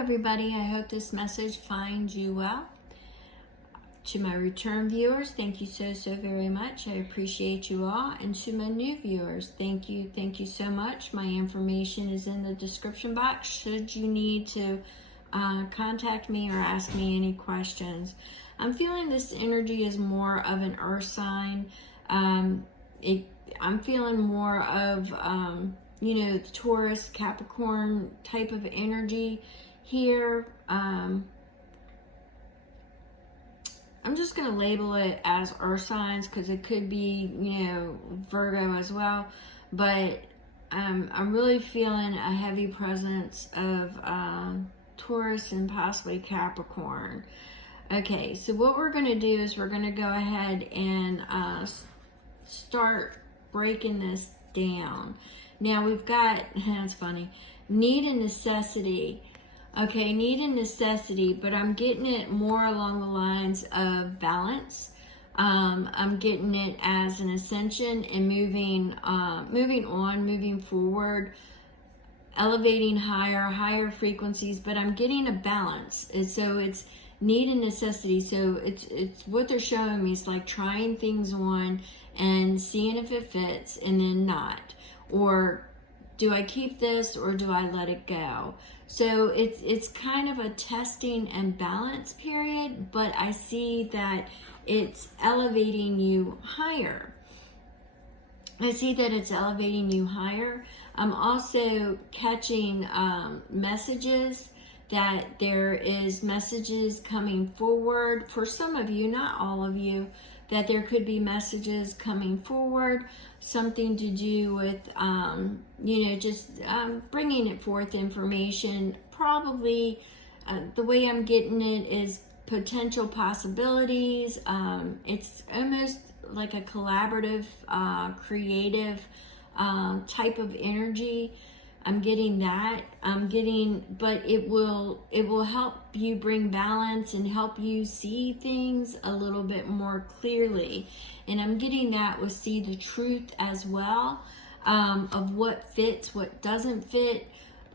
everybody. I hope this message finds you well. To my return viewers, thank you so very much. I appreciate you all. And to my new viewers, thank you so much. My information is in the description box should you need to contact me or ask me any questions. I'm feeling this energy is more of an earth sign. I'm feeling more of Taurus, Capricorn type of energy here. I'm just going to label it as earth signs because it could be, Virgo as well. But I'm really feeling a heavy presence of Taurus and possibly Capricorn. Okay, so what we're going to do is we're going to go ahead and start breaking this down. Now we've got, that's funny, need and necessity. Okay, need and necessity, but I'm getting it more along the lines of balance. I'm getting it as an ascension and moving on, moving forward, elevating higher frequencies, but I'm getting a balance. And so it's need and necessity. So it's what they're showing me is like trying things on and seeing if it fits and then not. Or do I keep this or do I let it go? So it's kind of a testing and balance period, but I see that it's elevating you higher. I see that it's elevating you higher. I'm also catching messages that there is messages coming forward for some of you, not all of you, that there could be messages coming forward, something to do with, bringing it forth information. Probably the way I'm getting it is potential possibilities. It's almost like a collaborative, creative type of energy. I'm getting that. But it will help you bring balance and help you see things a little bit more clearly. And I'm getting that with see the truth as well, of what fits, what doesn't fit,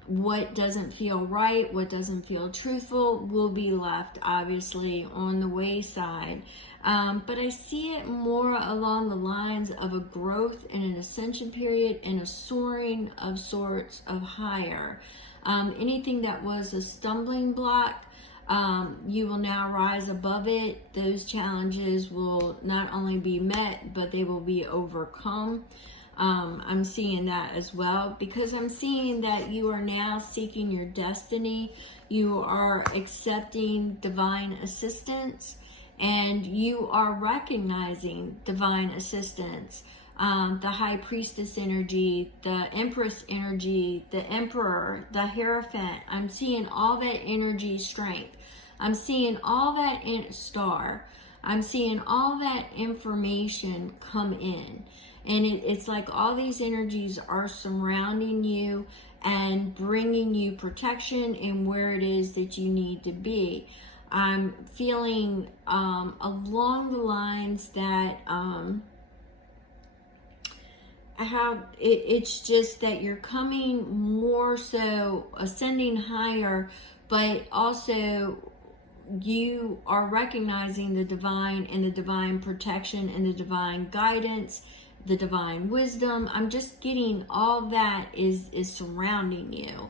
what doesn't feel right, what doesn't feel truthful will be left obviously on the wayside. But I see it more along the lines of a growth and an ascension period and a soaring of sorts of higher. Anything that was a stumbling block, you will now rise above it. Those challenges will not only be met, but they will be overcome. I'm seeing that as well because I'm seeing that you are now seeking your destiny. You are accepting divine assistance. And you are recognizing divine assistance, the high priestess energy, the empress energy, the emperor, the hierophant. I'm seeing all that energy strength. I'm seeing all that star. I'm seeing all that information come in. And it's like all these energies are surrounding you and bringing you protection in where it is that you need to be. I'm feeling along the lines that it's just that you're coming more so ascending higher, but also you are recognizing the divine and the divine protection and the divine guidance, the divine wisdom. I'm just getting all that is surrounding you.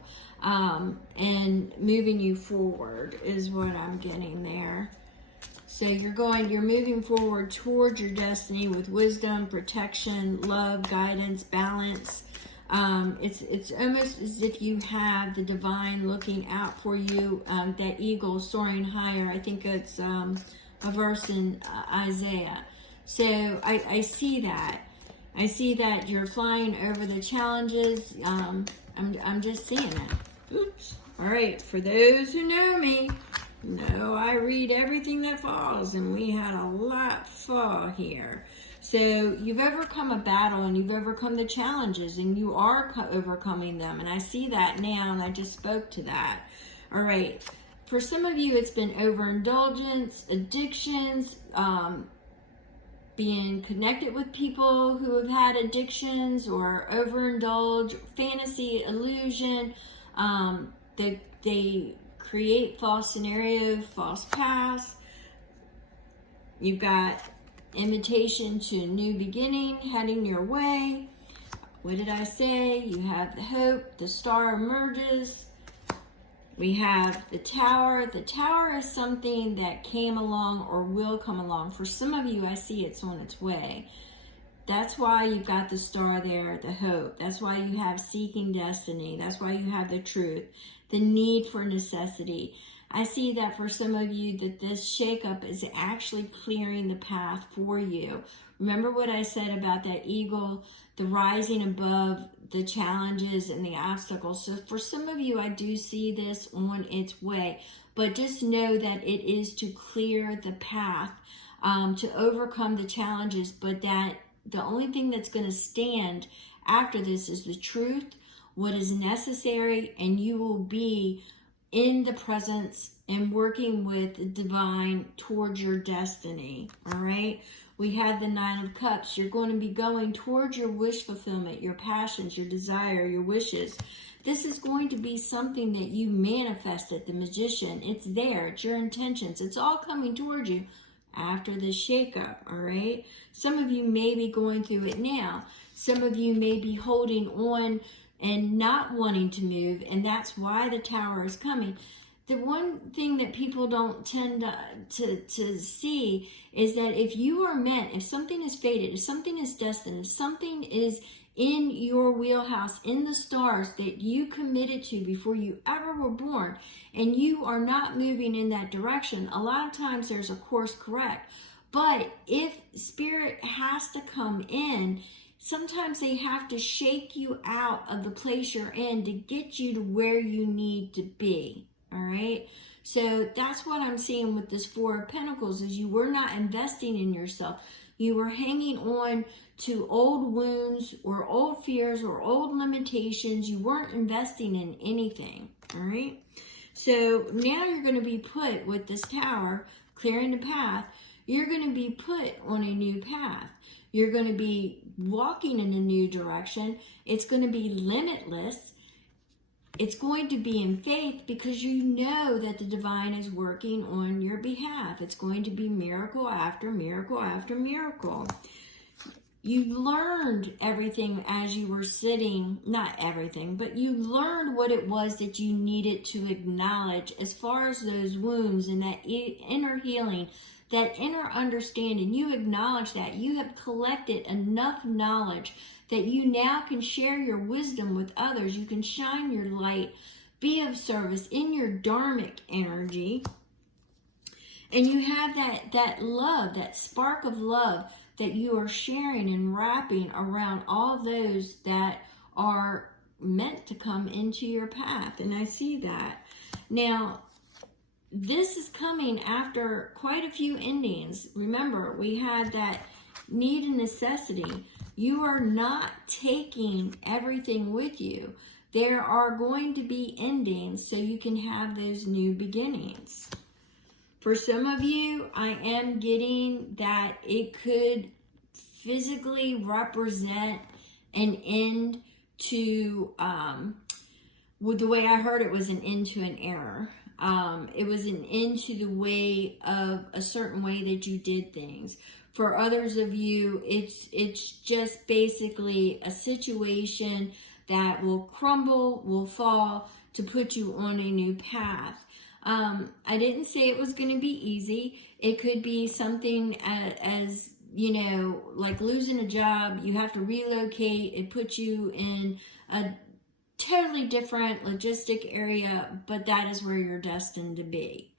And moving you forward is what I'm getting there. So you're moving forward towards your destiny with wisdom, protection, love, guidance, balance. It's almost as if you have the divine looking out for you, that eagle soaring higher. I think it's a verse in Isaiah. So I see that. I see that you're flying over the challenges. I'm just seeing it. Oops. All right. For those who know me, know I read everything that falls, and we had a lot fall here. So you've overcome a battle, and you've overcome the challenges, and you are overcoming them. And I see that now, and I just spoke to that. All right. For some of you, it's been overindulgence, addictions, being connected with people who have had addictions or overindulge, fantasy, illusion. They create false scenario, false past. You've got invitation to a new beginning heading your way. What did I say? You have the hope, the star emerges. We have the Tower. The Tower is something that came along or will come along. For some of you, I see it's on its way. That's why you've got the star there, the hope. That's why you have seeking destiny. That's why you have the truth, the need for necessity. I see that for some of you that this shakeup is actually clearing the path for you. Remember what I said about that eagle, the rising above the challenges and the obstacles. So for some of you, I do see this on its way, but just know that it is to clear the path, to overcome the challenges, but that the only thing that's going to stand after this is the truth, what is necessary, and you will be in the presence and working with the divine towards your destiny. All right. We had the Nine of Cups. You're going to be going towards your wish fulfillment, your passions, your desire, your wishes. This is going to be something that you manifested, the Magician. It's there. It's your intentions. It's all coming towards you after this shakeup. All right. Some of you may be going through it now. Some of you may be holding on and not wanting to move, and that's why the Tower is coming. The one thing that people don't tend to see is that if you are meant, if something is fated, if something is destined, if something is in your wheelhouse, in the stars that you committed to before you ever were born, and you are not moving in that direction, a lot of times there's a course correct. But if Spirit has to come in, sometimes they have to shake you out of the place you're in to get you to where you need to be. All right. So that's what I'm seeing with this Four of Pentacles is you were not investing in yourself. You were hanging on to old wounds or old fears or old limitations. You weren't investing in anything. All right. So now you're going to be put with this Tower, clearing the path. You're going to be put on a new path. You're going to be walking in a new direction. It's going to be limitless. It's going to be in faith because you know that the divine is working on your behalf. It's going to be miracle after miracle after miracle. You learned everything as you were sitting, not everything, but you learned what it was that you needed to acknowledge as far as those wounds and that inner healing, that inner understanding. You acknowledge that. You have collected enough knowledge that you now can share your wisdom with others. You can shine your light, be of service in your dharmic energy. And you have that love, that spark of love that you are sharing and wrapping around all those that are meant to come into your path. And I see that. Now, this is coming after quite a few endings. Remember, we had that need and necessity. You are not taking everything with you. There are going to be endings so you can have those new beginnings. For some of you, I am getting that it could physically represent an end to, with the way I heard it was an end to an error. It was an end to the way of a certain way that you did things. For others of you, it's just basically a situation that will crumble, will fall to put you on a new path. I didn't say it was going to be easy. It could be something as you know, like losing a job. You have to relocate. It puts you in a totally different logistic area, but that is where you're destined to be.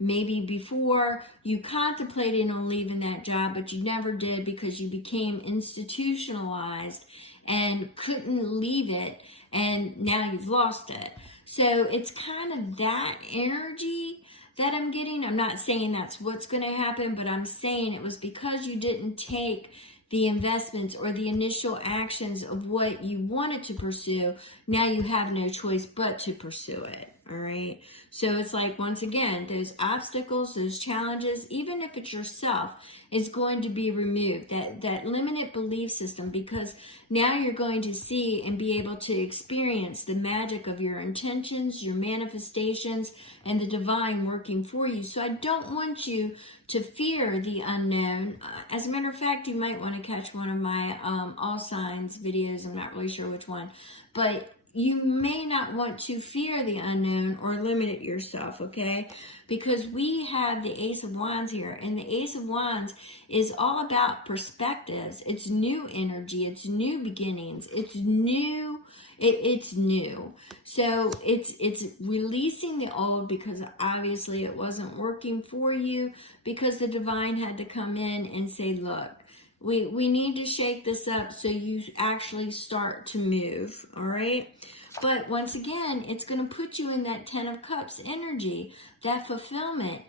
Maybe before you contemplated on leaving that job, but you never did because you became institutionalized and couldn't leave it, and now you've lost it. So it's kind of that energy that I'm getting. I'm not saying that's what's going to happen, but I'm saying it was because you didn't take the investments or the initial actions of what you wanted to pursue. Now you have no choice but to pursue it. All right. So it's like, once again, those obstacles, those challenges, even if it's yourself, is going to be removed. That limited belief system, because now you're going to see and be able to experience the magic of your intentions, your manifestations, and the divine working for you. So I don't want you to fear the unknown. As a matter of fact, you might want to catch one of my all signs videos. I'm not really sure which one, but you may not want to fear the unknown or limit it yourself, okay? Because we have the Ace of Wands here, and the Ace of Wands is all about perspectives. It's new energy, it's new beginnings, it's new. It's new. So it's releasing the old, because obviously it wasn't working for you, because the divine had to come in and say, look, we need to shake this up so you actually start to move, all right? But once again, it's going to put you in that 10 of Cups energy, that fulfillment,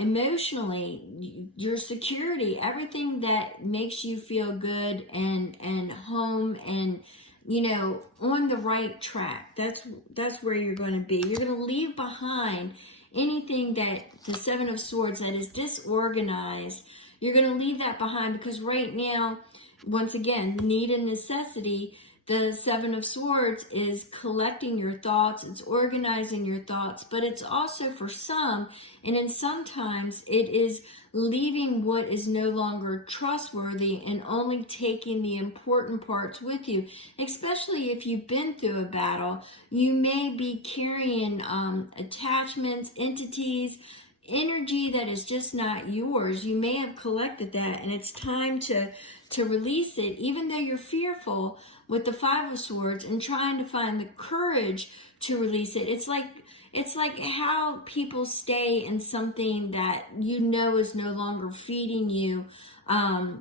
emotionally, your security, everything that makes you feel good and home and, you know, on the right track. That's where you're going to be. You're going to leave behind anything that the Seven of Swords that is disorganized. You're going to leave that behind, because right now, once again, need and necessity, the Seven of Swords is collecting your thoughts, it's organizing your thoughts, but it's also for some, and then sometimes it is leaving what is no longer trustworthy and only taking the important parts with you. Especially if you've been through a battle, you may be carrying attachments, entities, energy that is just not yours. You may have collected that, and it's time to release it, even though you're fearful with the Five of Swords and trying to find the courage to release it. It's like how people stay in something that you know is no longer feeding you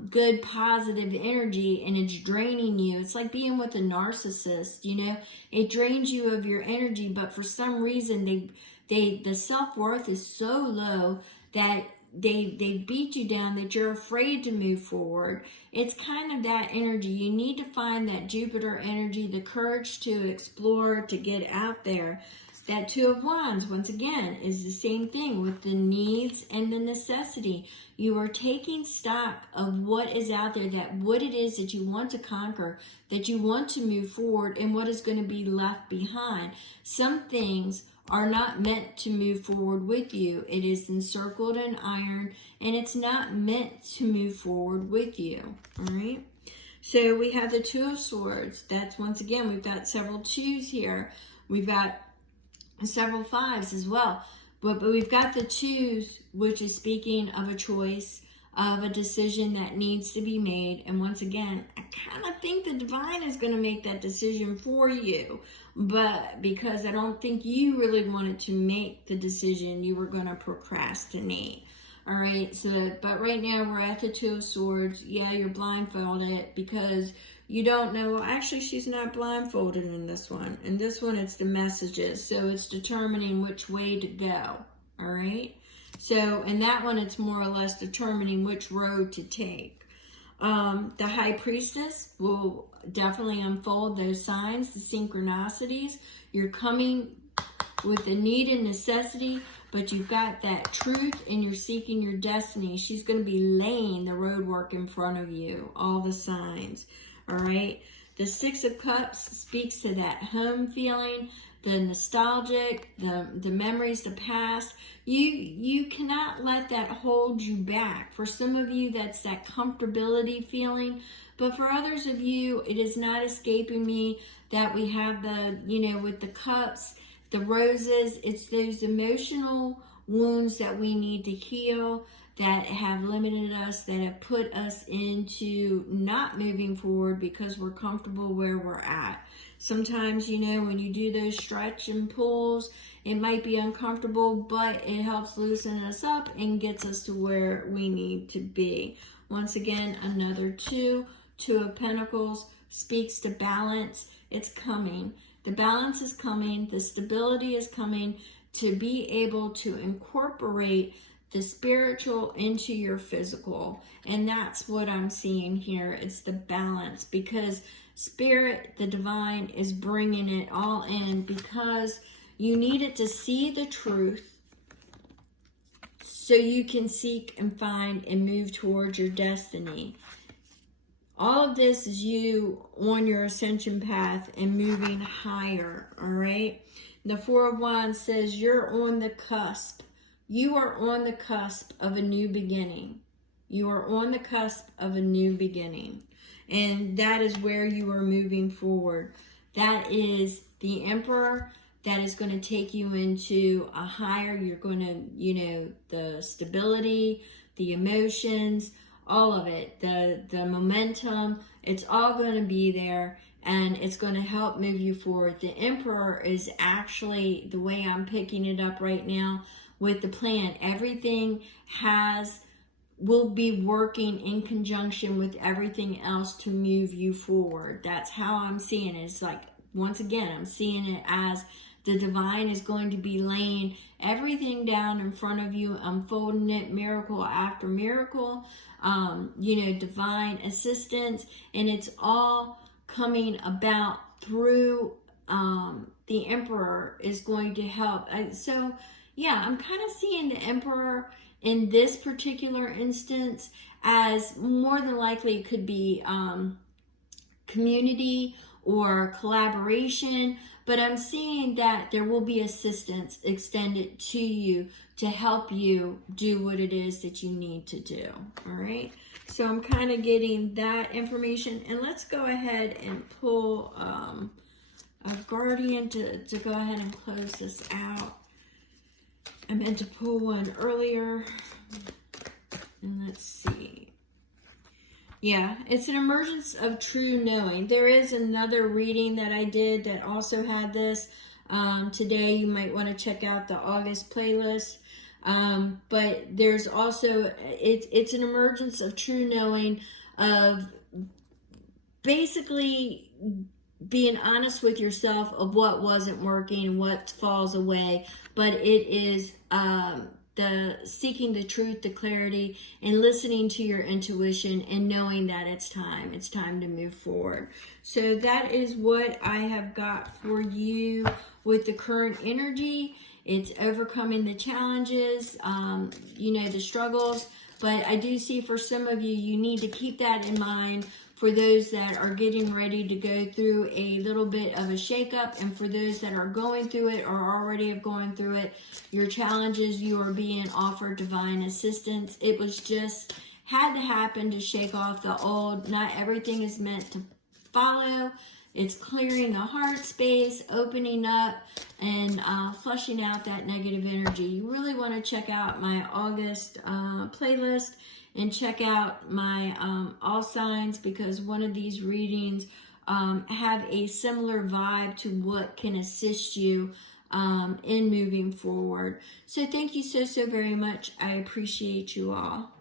good positive energy, and it's draining you. It's like being with a narcissist, you know, it drains you of your energy, but for some reason the self-worth is so low that they beat you down, that you're afraid to move forward. It's kind of that energy. You need to find that Jupiter energy, the courage to explore, to get out there. That Two of Wands, once again, is the same thing with the needs and the necessity. You are taking stock of what is out there, that what it is that you want to conquer, that you want to move forward, and what is going to be left behind. Some things are not meant to move forward with you. It is encircled in iron, and it's not meant to move forward with you. All right. So we have the Two of Swords. That's, once again, we've got several twos here. We've got several fives as well. But we've got the twos, which is speaking of a choice, of a decision that needs to be made. And once again, I kind of think the divine is going to make that decision for you. But because I don't think you really wanted to make the decision, you were going to procrastinate. All right. So, but right now we're at the Two of Swords. Yeah, you're blindfolded because you don't know. Well, actually, she's not blindfolded in this one. In this one, it's the messages. So it's determining which way to go. All right. So in that one, it's more or less determining which road to take. The High Priestess will definitely unfold those signs, the synchronicities. You're coming with the need and necessity, but you've got that truth and you're seeking your destiny. She's going to be laying the road work in front of you, all the signs. All right. The Six of Cups speaks to that home feeling, the nostalgic, the memories, the past. You cannot let that hold you back. For some of you, that's that comfortability feeling. But for others of you, it is not escaping me that we have the, you know, with the cups, the roses, it's those emotional wounds that we need to heal, that have limited us, that have put us into not moving forward because we're comfortable where we're at. Sometimes, you know, when you do those stretch and pulls, it might be uncomfortable, but it helps loosen us up and gets us to where we need to be. Once again, another Two of Pentacles speaks to balance. It's coming. The balance is coming. The stability is coming, to be able to incorporate the spiritual into your physical. And that's what I'm seeing here. It's the balance, because Spirit, the divine, is bringing it all in, because You need it to see the truth so you can seek and find and move towards your destiny. All of this is you on your ascension path and moving higher, all right? The Four of Wands says you're on the cusp. You are on the cusp of a new beginning. You are on the cusp of a new beginning. And that is where you are moving forward. That is the Emperor. That is going to take you into a higher, you're going to, the stability, the emotions, all of it, the momentum, it's all going to be there, and it's going to help move you forward. The Emperor is actually, the way I'm picking it up right now with the plan, everything will be working in conjunction with everything else to move you forward. That's how I'm seeing it. It's like, once again, I'm seeing it as the divine is going to be laying everything down in front of you, unfolding it miracle after miracle, divine assistance, and it's all coming about through the Emperor is going to help. So, yeah, I'm kind of seeing the Emperor in this particular instance as more than likely it could be community or collaboration, but I'm seeing that there will be assistance extended to you to help you do what it is that you need to do, all right? So I'm kind of getting that information, and let's go ahead and pull a guardian to go ahead and close this out. I meant to pull one earlier, and let's see. Yeah, it's an emergence of true knowing. There is another reading that I did that also had this. Today, you might want to check out the August playlist. But there's also, it's an emergence of true knowing of basically being honest with yourself of what wasn't working and what falls away. But it is the seeking the truth, the clarity, and listening to your intuition and knowing that it's time to move forward. So that is what I have got for you with the current energy. It's overcoming the challenges, the struggles, but I do see for some of you, you need to keep that in mind for those that are getting ready to go through a little bit of a shakeup, and for those that are going through it or already have gone through it, your challenges, you are being offered divine assistance. It was just had to happen to shake off the old. Not everything is meant to follow. It's clearing the heart space, opening up, and flushing out that negative energy. You really want to check out my August playlist and check out my all signs, because one of these readings have a similar vibe to what can assist you in moving forward. So thank you so very much. I appreciate you all.